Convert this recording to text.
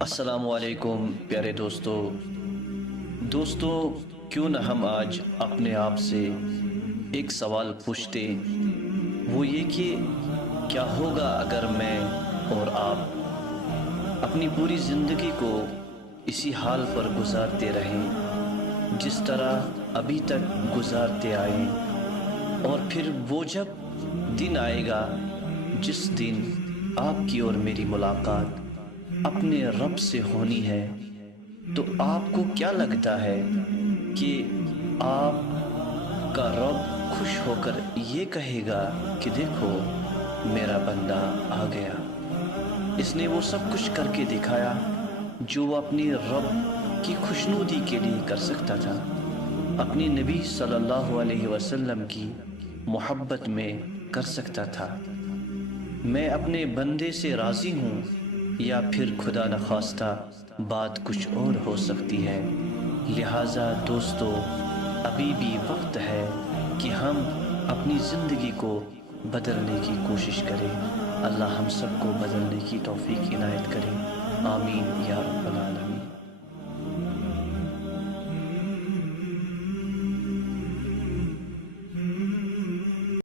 السلام علیکم پیارے دوستو، کیوں نہ ہم آج اپنے آپ سے ایک سوال پوچھتے، وہ یہ کہ کیا ہوگا اگر میں اور آپ اپنی پوری زندگی کو اسی حال پر گزارتے رہیں جس طرح ابھی تک گزارتے آئے، اور پھر وہ جب دن آئے گا جس دن آپ کی اور میری ملاقات اپنے رب سے ہونی ہے، تو آپ کو کیا لگتا ہے کہ آپ کا رب خوش ہو کر یہ کہے گا کہ دیکھو میرا بندہ آ گیا، اس نے وہ سب کچھ کر کے دکھایا جو وہ اپنی رب کی خوشنودی کے لیے کر سکتا تھا، اپنی نبی صلی اللہ علیہ وسلم کی محبت میں کر سکتا تھا؟ میں اپنے بندے سے راضی ہوں، یا پھر خدا نخواستہ بات کچھ اور ہو سکتی ہے؟ لہٰذا دوستو، ابھی بھی وقت ہے کہ ہم اپنی زندگی کو بدلنے کی کوشش کریں۔ اللہ ہم سب کو بدلنے کی توفیق عنایت کرے، آمین یا رب العالمین۔